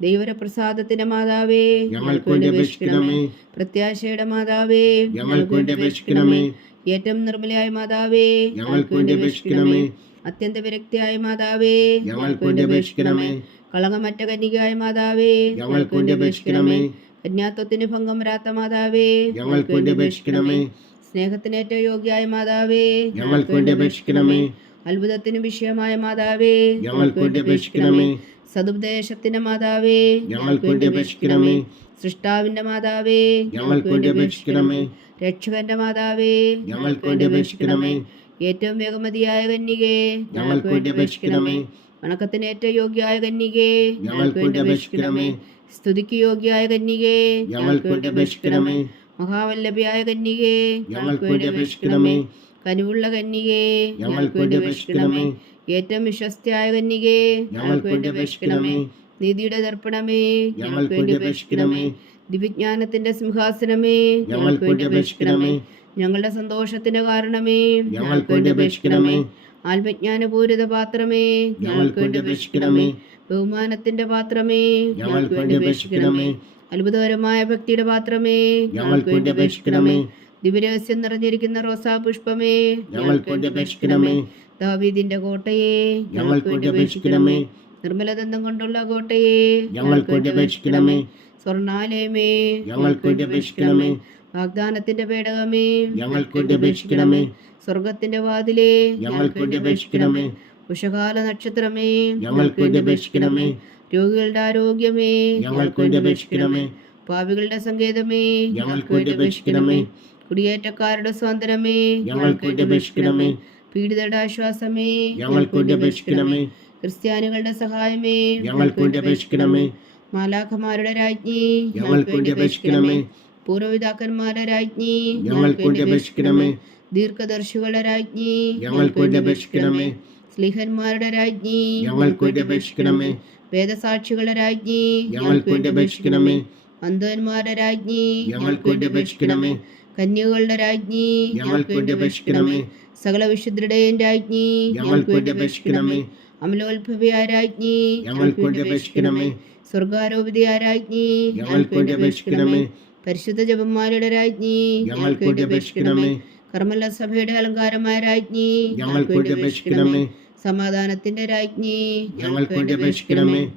S1: ദൈവരപ്രസാദത്തിന്റെ മാതാവേ
S2: ഞങ്ങൾക്ക് വേണ്ടി അപേക്ഷിക്കണമേ.
S1: പ്രത്യാശയുടെ മാതാവേ
S2: ഞങ്ങൾക്ക് വേണ്ടി അപേക്ഷിക്കണമേ.
S1: ഏറ്റവും നിർമ്മലയായ മാതാവേ
S2: ഞങ്ങൾക്ക് വേണ്ടി അപേക്ഷിക്കണമേ.
S1: അത്യന്ത വിരക്തിയായ മാതാവേ
S2: ഞങ്ങൾക്ക് വേണ്ടി അപേക്ഷിക്കണമേ.
S1: കളങ്കമറ്റ കന്യകയായ മാതാവേ
S2: ഞങ്ങൾക്ക് വേണ്ടി അപേക്ഷിക്കണമേ.
S1: കന്യാത്വത്തിന് ഭംഗം വരാത്ത മാതാവേ
S2: ഞങ്ങൾക്ക് വേണ്ടി അപേക്ഷിക്കണമേ.
S1: സ്നേഹത്തിന് ഏറ്റവും യോഗ്യായ മാതാവേ
S2: ഞങ്ങൾക്ക് വേണ്ടി അപേക്ഷിക്കണമേ.
S1: അത്ഭുതത്തിന് വിഷയമായ മാതാവേ
S2: ഞങ്ങൾക്ക് വേണ്ടി അപേക്ഷിക്കണമേ.
S1: സതുപദേശത്തിന്റെ മാതാവേ
S2: ഞങ്ങൾക്ക് വേണ്ടി അപേക്ഷിക്കണമേ.
S1: സൃഷ്ടാവിന്റെ മാതാവേ
S2: ഞങ്ങൾക്ക് വേണ്ടി അപേക്ഷിക്കണമേ.
S1: രക്ഷകന്റെ മാതാവേ
S2: ഞങ്ങൾക്ക് വേണ്ടി അപേക്ഷിക്കണമേ.
S1: ഏറ്റവും വേഗമതിയായ കന്യകേ
S2: ഞങ്ങൾക്ക് വേണ്ടി അപേക്ഷിക്കണമേ.
S1: വണക്കത്തിന് ഏറ്റവും യോഗ്യയായ കന്യകേ
S2: ഞങ്ങൾക്ക് വേണ്ടി അപേക്ഷിക്കണമേ.
S1: സ്തുതിക്ക് യോഗ്യയായ കന്യകേ
S2: ഞങ്ങൾക്ക് വേണ്ടി അപേക്ഷിക്കണമേ.
S1: മഹാവല്ലഭയായ കന്യകേ
S2: ഞങ്ങൾക്ക് വേണ്ടി അപേക്ഷിക്കണമേ.
S1: കനിവുള്ള കന്യകേ
S2: ഞങ്ങൾക്ക് വേണ്ടി അപേക്ഷിക്കണമേ.
S1: ഏറ്റവും വിശ്വസ്തയായ കന്യകേ
S2: ഞങ്ങൾക്ക് വേണ്ടി അപേക്ഷിക്കണമേ.
S1: നീതിയുടെ ദർപ്പണമേ
S2: ഞങ്ങൾക്ക് വേണ്ടി അപേക്ഷിക്കണമേ.
S1: ദിവ്യജ്ഞാനത്തിന്റെ സിംഹാസനമേ
S2: ഞങ്ങൾക്ക് വേണ്ടി അപേക്ഷിക്കണമേ.
S1: ഞങ്ങളുടെ സന്തോഷത്തിന്റെ കാരണമേ
S2: ഞങ്ങൾക്ക് വേണ്ടി അപേക്ഷിക്കണമേ.
S1: ആത്മജ്ഞാനപൂരിത പാത്രമേ
S2: ഞങ്ങൾക്ക് വേണ്ടി അപേക്ഷിക്കണമേ.
S1: ബഹുമാനത്തിന്റെ പാത്രമേ
S2: ഞങ്ങൾക്ക് വേണ്ടി അപേക്ഷിക്കണമേ.
S1: അത്ഭുതകരമായ ഭക്തിയുടെ പാത്രമേ
S2: ഞങ്ങൾക്ക് വേണ്ടി അപേക്ഷിക്കണമേ.
S1: ദിവരഹസ്യം നിറഞ്ഞിരിക്കുന്ന റോസാ പുഷ്പമേ
S2: ഞങ്ങൾക്ക് വേണ്ടി അപേക്ഷിക്കണമേ.
S1: ദാവീദിന്റെ കോട്ടയെ
S2: ഞങ്ങൾക്ക് വേണ്ടി അപേക്ഷിക്കണമേ.
S1: നിർമ്മലദന്തം കൊണ്ടുള്ള കോട്ടയെ
S2: ഞങ്ങൾക്ക് വേണ്ടി അപേക്ഷിക്കണമേ.
S1: സ്വർണാലയമേ
S2: ഞങ്ങൾക്ക് വേണ്ടി അപേക്ഷിക്കണമേ.
S1: വാഗ്ദാനത്തിന്റെ പേടകമേ
S2: ഞങ്ങൾക്ക് വേണ്ടി അപേക്ഷിക്കണമേ.
S1: സ്വർഗത്തിന്റെ വാതിലേ
S2: ഞങ്ങൾക്ക് വേണ്ടി അപേക്ഷിക്കണമേ.
S1: ഉഷകാല നക്ഷത്രമേ
S2: ഞങ്ങൾക്ക് വേണ്ടി അപേക്ഷിക്കണമേ.
S1: രോഗികളുടെ ആരോഗ്യമേ
S2: ഞങ്ങൾക്ക് വേണ്ടി അപേക്ഷിക്കണമേ.
S1: പാപികളുടെ സങ്കേതമേ
S2: ഞങ്ങൾക്ക് വേണ്ടി അപേക്ഷിക്കണമേ.
S1: കുടിയേറ്റക്കാരുടെ സ്വാതന്ത്ര്യമേ
S2: ഞങ്ങൾക്ക് അപേക്ഷിക്കണമേ.
S1: പീഡിതരുടെ ആശ്വാസമേ
S2: ഞങ്ങൾക്ക് അപേക്ഷിക്കണമേ.
S1: ക്രിസ്ത്യാനികളുടെ സഹായമേ
S2: ഞങ്ങൾക്ക് അപേക്ഷിക്കണമേ.
S1: മാലാഖമാരുടെ രാജ്ഞി
S2: ഞങ്ങൾക്ക് അപേക്ഷിക്കണമേ.
S1: പൂർവപിതാക്കന്മാരുടെ രാജ്ഞി
S2: ഞങ്ങൾക്ക് അപേക്ഷിക്കണമേ.
S1: ദീർഘദർശികളുടെ രാജ്ഞി
S2: ഞങ്ങൾക്ക് അപേക്ഷിക്കണമേ.
S1: സ്ലിഹന്മാരുടെ രാജ്ഞി
S2: ഞങ്ങൾക്ക് അപേക്ഷിക്കണമേ.
S1: വേദസാക്ഷികളുടെ രാജ്ഞി
S2: ഞങ്ങൾക്ക് അപേക്ഷിക്കണമേ.
S1: അന്ധന്മാരുടെ രാജ്ഞി
S2: ഞങ്ങൾക്ക് അപേക്ഷിക്കണമേ.
S1: കന്യകളുടെ രാജ്ഞി
S2: ഞങ്ങൾക്ക് വേണ്ടി അപേക്ഷിക്കണമേ.
S1: സകല വിശുദ്ധരുടെയും രാജ്ഞി
S2: ഞങ്ങൾക്ക് വേണ്ടി അപേക്ഷിക്കണമേ.
S1: അമലോത്ഭവിയായ രാജ്ഞി
S2: ഞങ്ങൾക്ക് വേണ്ടി അപേക്ഷിക്കണമേ.
S1: സ്വർഗാരോപിതയായ രാജ്ഞി
S2: ഞങ്ങൾക്ക് വേണ്ടി അപേക്ഷിക്കണമേ.
S1: പരിശുദ്ധ ജപന്മാരുടെ രാജ്ഞി
S2: ഞങ്ങൾക്ക് വേണ്ടി അപേക്ഷിക്കണമേ.
S1: കർമ്മല സഭയുടെ അലങ്കാരമായ രാജ്ഞി
S2: ഞങ്ങൾക്ക് വേണ്ടി അപേക്ഷിക്കണമേ.
S1: സമാധാനത്തിന്റെ രാജ്ഞി
S2: ഞങ്ങൾക്ക് വേണ്ടി അപേക്ഷിക്കണമേ.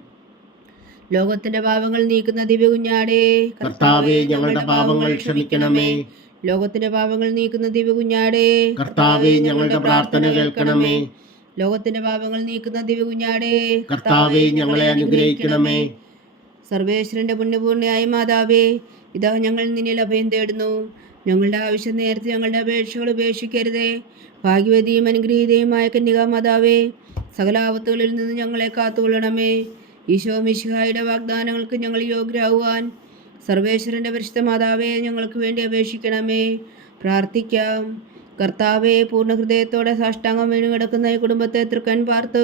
S1: ലോകത്തിന്റെ പാപങ്ങൾ നീക്കുന്ന ദിവ്യ കുഞ്ഞാടേ
S2: കർത്താവെ ഞങ്ങളുടെ പാപങ്ങൾ ക്ഷമിക്കണമേ.
S1: ലോകത്തിന്റെ പാപങ്ങൾ നീക്കുന്ന ദിവ്യ കർത്താവേ
S2: കർത്താവെ ഞങ്ങളുടെ പ്രാർത്ഥന കേൾക്കണമേ.
S1: ലോകത്തിന്റെ പാപങ്ങൾ നീക്കുന്ന ദിവ്യ കർത്താവേ
S2: കർത്താവെ ഞങ്ങളെ അനുഗ്രഹിക്കണമേ.
S1: സർവേശ്വരന്റെ പുണ്യപൂർണയായ മാതാവേ ഇതാ ഞങ്ങൾ നിന്നിൽ അഭയം തേടുന്നു. ഞങ്ങളുടെ ആവശ്യം നേരത്തെ ഞങ്ങളുടെ അപേക്ഷകൾ ഉപേക്ഷിക്കരുതേ. ഭാഗ്യവതിയും അനുഗ്രഹീതയുമായ കന്യകാ മാതാവേ സകല ആപത്തുകളിൽ നിന്ന് ഞങ്ങളെ കാത്തുകൊള്ളണമേ. ഈശോ മിശിഹായുടെ വാഗ്ദാനങ്ങൾക്ക് ഞങ്ങൾ യോഗ്യരാകുവാൻ സർവേശ്വരന്റെ പരിശുദ്ധ മാതാവേ ഞങ്ങൾക്ക് വേണ്ടി അപേക്ഷിക്കണമേ. പ്രാർത്ഥിക്കാം. കർത്താവെ പൂർണ ഹൃദയത്തോടെ സാഷ്ടാംഗം വീണു കിടക്കുന്ന ഈ കുടുംബത്തെ തൃക്കൻ പാർത്ത്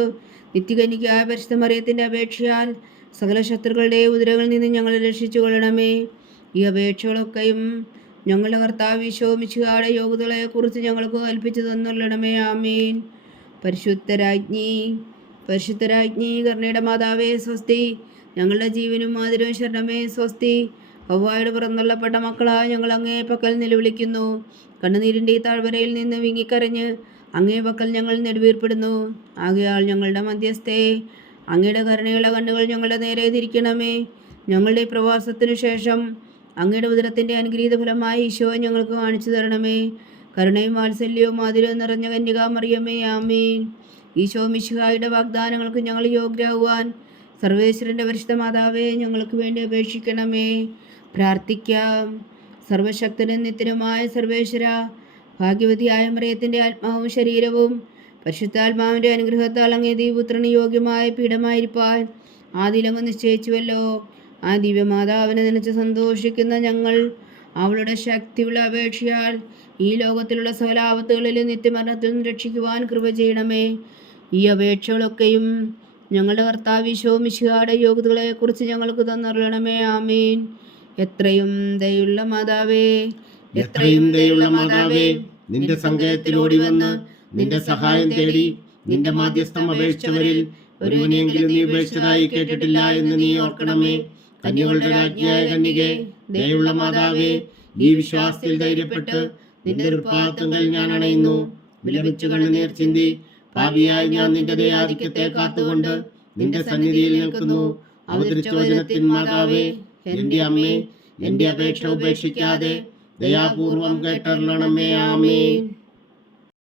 S1: നിത്യകനിക്കായ പരിശുദ്ധ മറിയത്തിന്റെ അപേക്ഷയാൽ സകല ശത്രുക്കളുടെ ഉദരങ്ങളിൽ നിന്ന് ഞങ്ങളെ രക്ഷിച്ചു കൊള്ളണമേ. ഈ അപേക്ഷകളൊക്കെയും ഞങ്ങളുടെ കർത്താവ് വിശോമിച്ചുകാടെ യോഗ്യതകളെക്കുറിച്ച് ഞങ്ങൾക്ക് കൽപ്പിച്ചു തന്നുള്ളണമേ. ആമീൻ. പരിശുദ്ധരാജ്ഞി പരിശുദ്ധരാജ്ഞി കർണയുടെ മാതാവേ സ്വസ്തി. ഞങ്ങളുടെ ജീവനും മാതിരവും ശരണമേ സ്വസ്തി. ഹവ്വായുടെ നല്ലപ്പെട്ട മക്കളായ ഞങ്ങൾ അങ്ങേ പക്കൽ നിലവിളിക്കുന്നു. കണ്ണുനീരിന്റെ ഈ താഴ്വരയിൽ നിന്ന് വിങ്ങിക്കരഞ്ഞ് അങ്ങേ പക്കൽ ഞങ്ങൾ നെടുവീർപ്പെടുന്നു. ആകയാൽ ഞങ്ങളുടെ മധ്യസ്ഥേ അങ്ങയുടെ കരുണയുള്ള കണ്ണുകൾ ഞങ്ങളുടെ നേരെ തിരിക്കണമേ. ഞങ്ങളുടെ പ്രവാസത്തിനു ശേഷം അങ്ങയുടെ ഉദരത്തിന്റെ അനുഗ്രഹീത ഫലമായി ഈശോയെ ഞങ്ങൾക്ക് കാണിച്ചു തരണമേ. കരുണയും വാത്സല്യവും ആതിരവും നിറഞ്ഞ കന്യകാമറിയമേ ആമീൻ. ഈശോ മിശിഹായുടെ വാഗ്ദാനങ്ങൾക്ക് ഞങ്ങൾ യോഗ്യരാകുവാൻ സർവേശ്വരന്റെ പരിശുദ്ധ മാതാവേ ഞങ്ങൾക്ക് വേണ്ടി അപേക്ഷിക്കണമേ. പ്രാർത്ഥിക്കാം. സർവശക്തനും നിത്യനുമായ സർവേശ്വര ഭാഗ്യവതിയായ മറിയത്തിന്റെ ആത്മാവും ശരീരവും പരിശുദ്ധാത്മാവിന്റെ അനുഗ്രഹത്താൽ അങ്ങേ ദീപുത്രന് യോഗ്യമായ പീഠമായിരിക്കാൻ ആദിലങ്ങ് നിശ്ചയിച്ചുവല്ലോ. ആ ദിവ്യമാതാവിനെ നനച്ച് സന്തോഷിക്കുന്ന ഞങ്ങൾ അവളുടെ ശക്തിയുള്ള അപേക്ഷയാൽ ഈ ലോകത്തിലുള്ള സകല ആപത്തുകളിലും നിത്യമരണത്തിൽ നിന്ന് രക്ഷിക്കുവാൻ കൃപ ചെയ്യണമേ. ഈ അപേക്ഷകളൊക്കെയും ഞങ്ങളുടെ കർത്താവ് വിശോമിശിഹാടെ യോഗ്യതകളെക്കുറിച്ച് ഞങ്ങൾക്ക് തന്നറിയണമേ. ആമീൻ. എത്രയും ദയുള്ള മാതാവേ
S2: എത്രയും ദയുള്ള മാതാവേ നിന്റെ സങ്കേതത്തിൽ ഓടി വന്ന് നിന്റെ സഹായം തേടി നിന്റെ മാധ്യസ്ഥം അപേക്ഷിച്ചവരിൽ ഒരുവനെങ്കിലും നീ ഉപേക്ഷിച്ചതായി കേട്ടിട്ടില്ല എന്ന് നീ ഓർക്കണമേ. കന്യകളുടെ രാജ്ഞിയായ കന്യകെ ദയുള്ള മാതാവേ ഈ വിശ്വാസത്തിൽ ധൈര്യപ്പെട്ട് നിന്റെ ഉത്പാദത്തങ്ങൾ ഞാൻ അണയുന്നു. വിലപിച്ചു കണ്ണുനീർ ചിന്തി. ഭാവിയായി ഞാൻ നിന്റെ ദയാധിക്യത്തെ കാത്തുകൊണ്ട് നിന്റെ സന്നിധിയിൽ നിൽക്കുന്നു. അവതരിച്ച വചനത്തിൻ മാതാവേ എന്റെ അമ്മേ എന്റെ അപേക്ഷ ഉപേക്ഷിക്കാതെ ദയാപൂർവം കേട്ടറിയണമേ ആമേൻ.